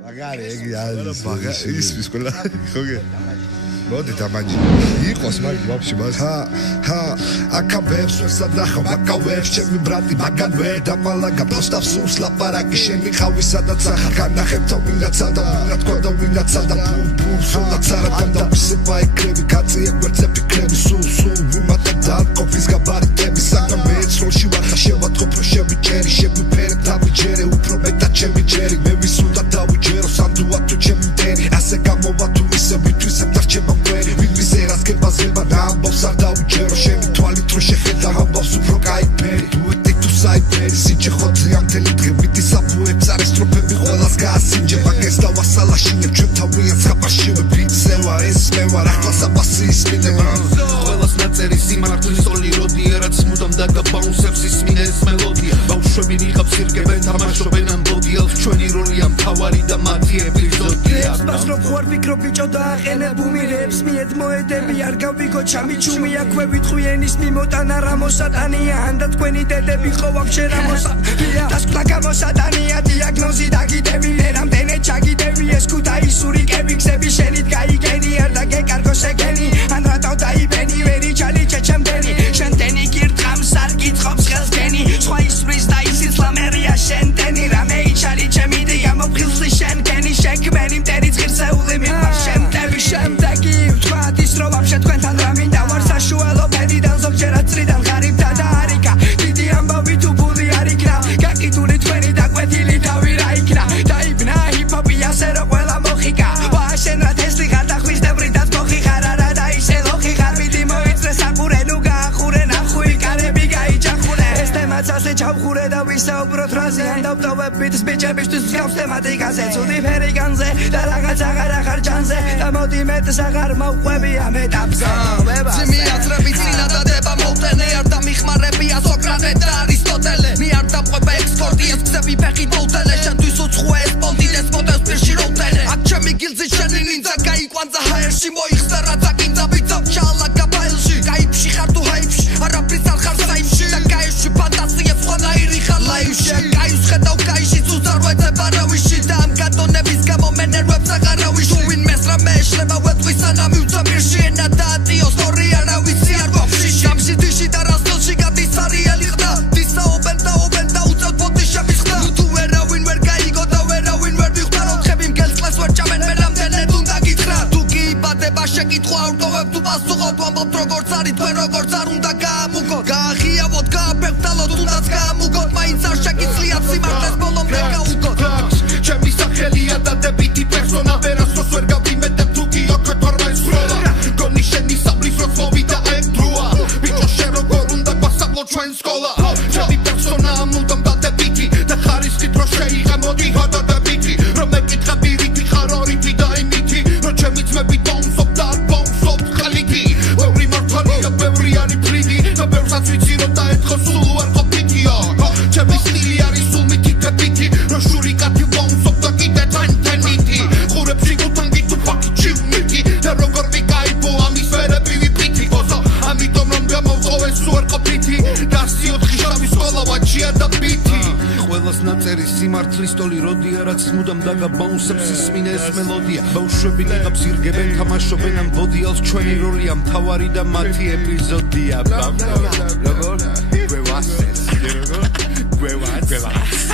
მაგარი ის სკოლა ხოგე მოდი დამაჯი იყოს მაგ ვაფშე მას აკაბებს ვესადახო აკავებს ჩემი ბრატი მაგან ვერ დამალაგა პოსტავს სულს ლაპარაკი შენი ხავი სადაც ახარ განახებთა ვინაც ადა ვინაც ყოდა ვინაც ადა ბუმ სულაც არათან და ვისება ეკრები კაცია გვერდზე ფიქრები სულ ვიმატებ და კოფის გაბარიტები საგან მეცროლში ვახა შევატყო პრო შევიჭერი შევიფერებ დავიჯერე უფრო მეტად ჩემი ჯერი მე ვისულდა დავიჯერო სანდუა თუ ჩემი მტერი ასე გამოვა თუ ისე ვითვისებ და რჩება მკვერი ვინმის ერას გებაზება და ამბავს არ დავიჯერო შენი თვალით რო შეხედა ამბავს უფრო კაიფერი დუეტი თუ საიფერი სიჩე ხოთლი ამ თელი დღე ვიტი საფუებს არის სტროფები ყველას გაასინჯე მაგეს დავასალაშინებ ჩვენ თავიანთ ხაპარშივე ვიცევა ეს მე ვარ ახლა საბასი ისმინება ყველას ნაწერი სიმართლის სოლი როდია რაც მუდამ დაგაბაუნსებს ისმინე ეს მელოდია ბავშვები ნიღაბს ირგებენ თამაშობენ ამ ბოდიელს ჩვენი როლია მთავარი და მათი ეპიზოდია ბასრო ხوار ფიქრო ბიჭო დააყენე ბუმირებს მიეთ მოედები არ გავიგო ჩამი ჩუმი აქვე ვიტყვიენის მიმოტანა რა მოსატანია ანდა თქვენი დედები ხო ვაფშე რა მოსატანია დასკვნა გამოსატანია დიაგნოზი დაგიდები მე რამდენი ჩაგიდები ეს ქუთაისური კები გზები შენით გაიგენი არ და გეკარგო შეგენი ან რატო დაიბენი ვერი ჩალიჩე ჩემდენი შენდენი გირთხამს არ გითხოვს ხელს გენი სხვა ისვრის და ისიც ლამერია შენდენი რა მეიჩალი ჩემი დია მოფხილსი შენ გენი შეგმენი მტერი ღირსეული მიყარ შემდები შემდეგი ვთქვათ ის რომ ვაფშე თქვენთან რა მინდა ვარ საშუალო ბედიდან ზოგჯერაც წრიდან ღარიბთა და არიქა დიდი ამბავი თუ ფული არ იქნა გაკიდული თქვენი დაკვეთილი თავი რა იქნა დაიბნა ჰიპ-ჰოპი ასე რომ ყველა მოხიკა ვაშენ რა თესლი ხარ და ხვისდებრი და თოხი ხარ არა და ისე ლოხი ხარ მიდი მოიწრე საყურე ნუ გაახურე ნახუი კარები გაიჯახურე ეს თემაც ასე ჩავხურე და ვისაუბროთ რაზე ან დავტოვებით ბიჭებისთვის მსგავს თემატიკაზე ცუდი ფერიგანზე და რაღაც აღარ ახარ ჯანზე და მოდი მეტს აღარ მოვყვები ამ ეტაპზე ძიმიათრები წინა დადება მოვტენე არ და მიხმარებია სოკრატე და არისტოტელე მე არ დავყვება ექსპორტი ეს გზები ფეხით მოვტელე შენთვის უცხოა ეს პონტინეს მოდელს პირში როუტელე აქ ჩემი გილზი შენი ნინძა გაიკვანძა ჰაერში მოიხსნა რაც აკინძა ვიცავ ჩაალაგა ფაილში გაიფში ხარ თუ ჰაიფში არაფრის არ ხარ საიფში და გაიში ფანტაზია სხვანაირი ხარ ლაივში გაიუს ხედავ გაიში ზუსტარვეცებ არავიში და ამ გატონების გამო მე ნერვებს აღარავიში ვინმეს რამე ეშლება ვეთყვის სანამ მივცა პირში ენა და ატიო სტორი არავისი არ გვაფშიში გამში დიში და რასტელში გადის არიელი ხდა დისაობენ და უწევთ ბოდიშების ხდა თუ ვერავინ ვერ გაიგო და ვერავინ ვერ მიხვდა როთხები მგელს კლეს ვერ ჭამენ მე რამდენად უნდა გითხრა თუ კი იბადება შეკითხვა ავტოვებ თუ პასუხობ ვამბობთ როგორც არის თქვენ როგორც არ უნდა გაამუგოთ გაახიავოთ გააფეხდალოთ თუნდაც გაამუგოთ მაინც არ შეგიძლიათ სიმართლეს ბოლომდე გაუგოთ ჩემი სახელია და დებითი პერსონა ვერასდროს ვერ გავიმეტებ თუ კი ოქრო თორმეტს ხროლა გონი შენი საბლის როც მოვიდა ეგ დროა ბიჭო შენ როგორ უნდა გვასწავლო ჩვენ სკოლა ჩემი პერსონა მუდამ დადებითი და ხარისხით რო შეიღე მოდი ჰოდადებითი რომ მეკითხები რითი ხარ ორითი და იმითი რომ ჩემი ძმები ბონსობ და არ ბონსობ ხალითი ბევრი მართალია ბევრი არი ფრიდი და ბევრსაც ვიცი რომ დაეთხო სულ არ ყოფითია ჩემი სტილი არის სულ მითითებითი რომ შურიკათი ბონსობ და კიდე თანთენითი ხურებში გუთანგი თუ ფაკი ჩივმითი და როგორ ვიკაიფო ამის ვერები ვიფითი გოზო ამიტომ რომ გამოვყოვეს სულ არ ყოფითი და სიოთხი შავი სკოლა ვაჩია და პითი ყველას ნაწერი სიმართლის ტოლი როდია რაც მუდამ დაგაბაუნსებს ისმინე ეს მელოდია ბავშვები ნიღაბს ირგებენ თამაშობენ ამ ბოდიელს ჩვენი როლია მთავარი და მათი ეპიზოდია როგორ გვევასეს როგორ გვევას